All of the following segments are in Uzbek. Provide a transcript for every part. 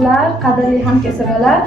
ustozlar, qadrli hamkasblar,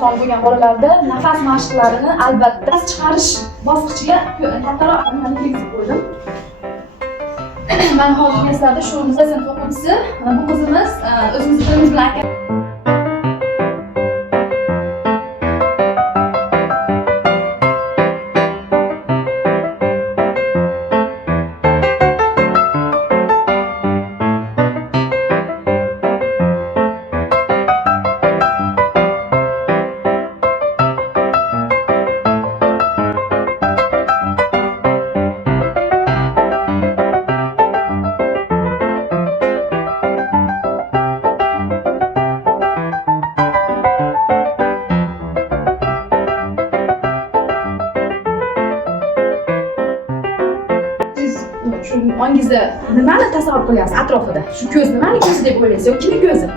son bo'lgan bolalarda nafas mashqlarini albatta chiqarish bosqichiga kattaroq kirgizib qo'ydim. Mana hozir sizlarda shu sinf o'quvchisi, bu qizimiz o'zimiz tilimiz bilan shu ongingizda nimani tasavvur qilyapsiz atrofida? Shu ko'z nimani ko'zi deb o'ylaysiz yoki kimning ko'zi?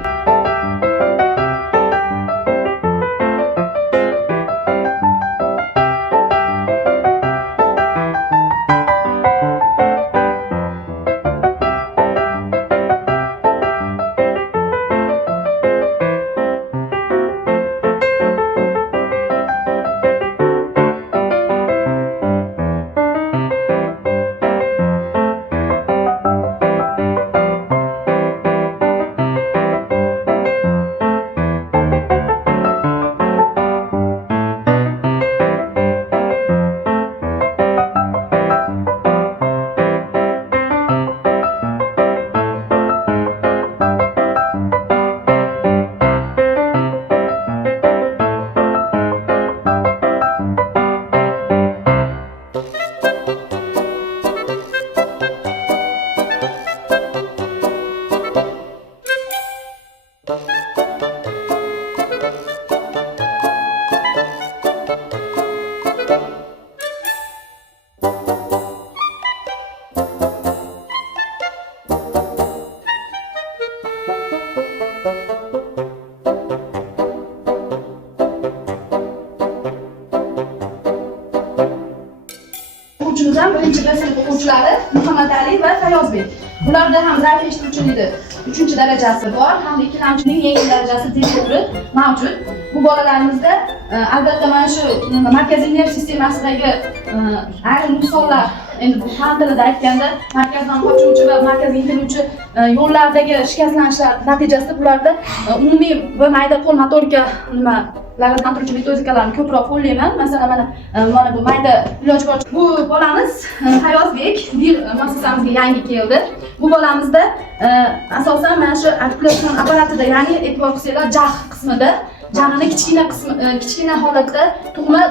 O'quvchimizdan birinchi sinf o'quvchilari Muhammadali va Fayozbek. Bularda ham zaif eshituvchilikni 3-darajasi bor, hamda ikkilamchining yengil darajasi tezligi mavjud. Bu bolalarimizda albatta mana shu markaziy nerv sistemasidagi ayrim nuqsonlar, endi bu fan tilida aytganda markazdan qochuvchi va markazga intiluvchi yo'llardagi shikastlanishlar natijasida bularda umumiy va mayda qo'l motorika rag'batlantiruvchi metodikalarni ko'proq qo'llayman. Masalan, mana bu mayda iloj bor. Bu bolamiz Fayozbek bir muassasamizga yangi keldi. Bu bolamizda asosan mana shu artikulyatsion apparatida, ya'ni e'tibor qilsanglar jag' qismida, jag'ini kichkina holatda tug'ma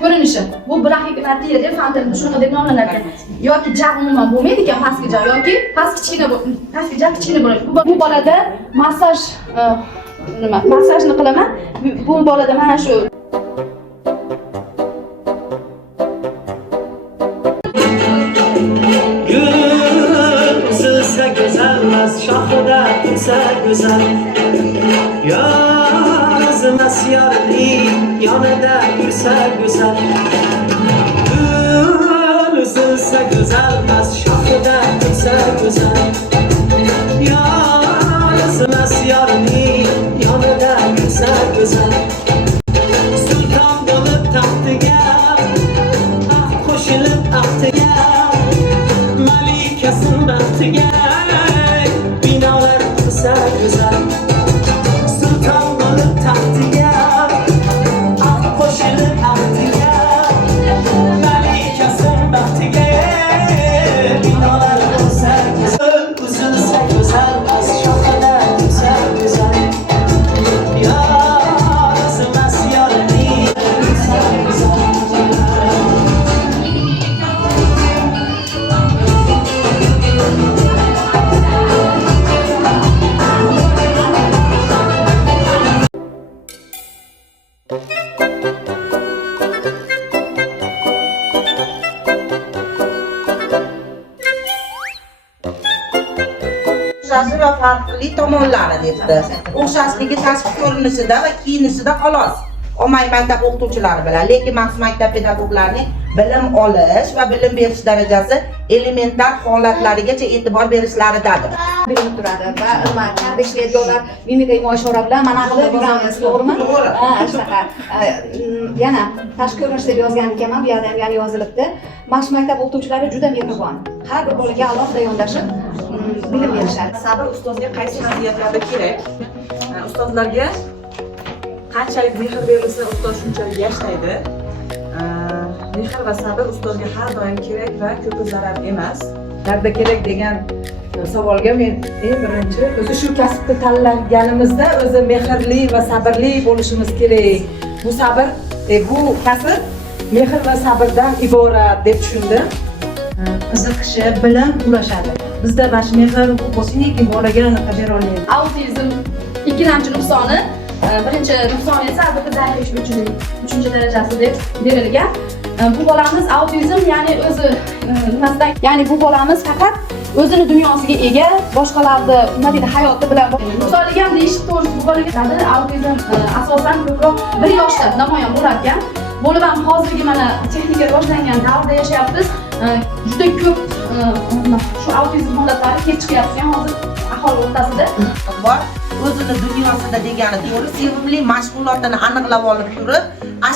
ko'rinishi. Bu braxiognatiya deb fan tilida shunaqa deb nomlanadi. Yoki jag' umuman bo'lmaydi ekan, pastki jag' yoki pastki jag' kichkina bo'ladi. Bu bolada massajni qilaman. Bu bolada mana shu Gül sizde güzelmez şahıda yursa güzel. Yozmas yorning yonida yursa güzel. Gül uzilsa güzelmas shoxida tursa güzel. Yozmas yorning yonida yursa güzel. Sulton bo'lib taxtiga qo'shilib aftiga malikasin baxtiga binolar qursa güzel. Sulton bo'lib taxtiga qo'shilib aftiga malikasin baxtiga binolar qursa güzel. Uzilsa güzel az shoxida tursa güzel. Yozmas yorning tursa güzel. O'xshashi va farqli tomonlari debdi. O'xshashligi tashqi ko'rinishida va kiyinishida xolos. Ommaviy maktab o'qituvchilari bilan, lekin maxsus maktab pedagoglarining bilim olish va bilim berish darajasi elementar holatlarigacha e'tibor berishlaridadir. Bilinib turadi va nima tarbiya ishlaydiganlar mimika ishora bilan mana qilib yuramiz, to'g'rimi? To'g'ri. Shunaqa. Yana tashqi ko'rinish deb yozgan ekanman, bu yerda ham yana yozilibdi. Maxsus maktab o'qituvchilari juda mehribon. Har bir bolaga alohida yondashib bilim berishadi. Sabr ustozga qaysi vaziyatlarda kerak? Ustozlarga qanchalik mehr berilsa, ustoz shunchalik yashaydi. Mehr va sabr ustozga har doim kerak va ko'p zarar emas. Darda kerak degan savolga men birinchi o'zi shu kasbni tanlaganimizda o'zi mehrli va sabrli bo'lishimiz kerak. Bu sabr, bu kasb mehr va sabrdan iborat deb tushundim. Qiziqishi bilan ulashadi. Bizda mana shu mehr bo'lsinki bolaga anaqa bera olmaymiz. Autizm ikkilamchi nuqsoni, birinchi nuqsoni esa albatta zaiflik uchun 3-darajasi deb berilgan. Bu bolamiz autizm, ya'ni o'zi nimasidan, ya'ni bu bolamiz faqat o'zini dunyosiga ega, boshqalarni nima deydi, hayoti bilan nuqsonli ham deyish to'g'ri. Bu bolaga autizm asosan ko'proq 1 yoshda namoyon bo'lar ekan. Bo'lib ham hozirgi mana texnika rivojlangan davrda yashayapmiz. Juda ko'p shu autizm holatlari kelib chiqyapti hozir aholi o'rtasida. Bor, o'zini dunyosida degani to'g'ri, sevimli mashg'ulotini aniqlab olib turib,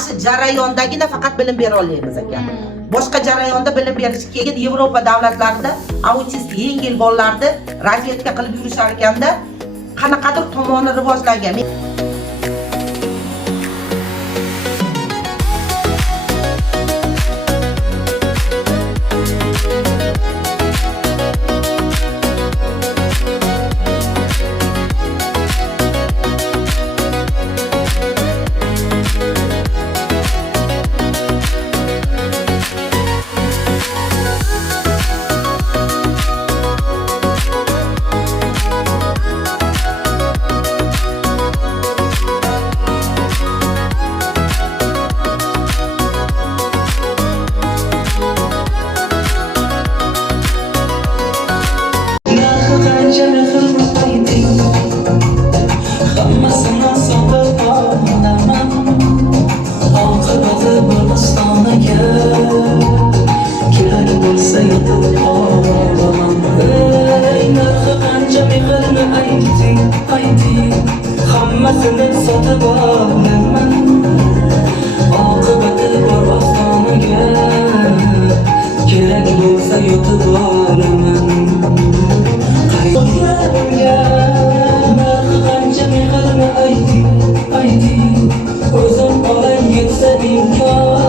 shu jarayondagina faqat bilim bera olamiz ekan. Boshqa jarayonda bilim berish keyin Yevropa davlatlarida autist yengil bolalarni razvedka qilib yurishar ekanda, qanaqadir tomoni rivojlangan. Hammasini sotib olaman, oqibati bor ostonaga, kerak bo'lsa yotib olaman. Qaytlarga qancha mehrni ayting, o'zim olay yetsa imkon.